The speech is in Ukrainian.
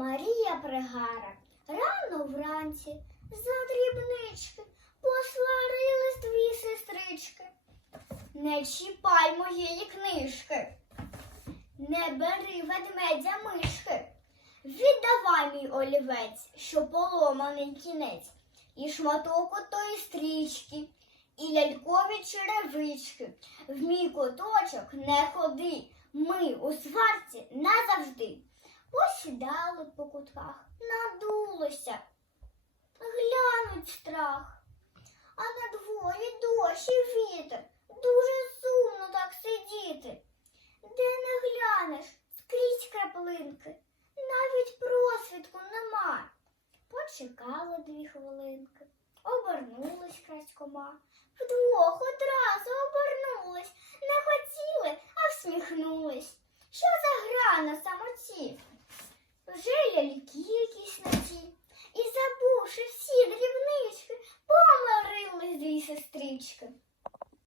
Марія Пригара. Рано вранці за дрібнички посварились дві сестрички. Не чіпай моєї книжки, не бери ведмедя мишки. Віддавай мій олівець, що поломаний кінець, і шматок отої стрічки, і лялькові черевички. В мій куточок не ходи. Ми у сварці назавжди. Посідали по кутках, надулося, глянуть страх. А на дворі дощ і вітер, дуже сумно так сидіти. Де не глянеш, скрізь краплинки, навіть просвідку нема. Почекали дві хвилинки, обернулись крадькома. Вдвох одразу обернулись, не хотіли, а всміхнулись. Що за гра на самоті? Ляльки якісь на ті. І забувши всі дрібнички, помирились дві сестрички.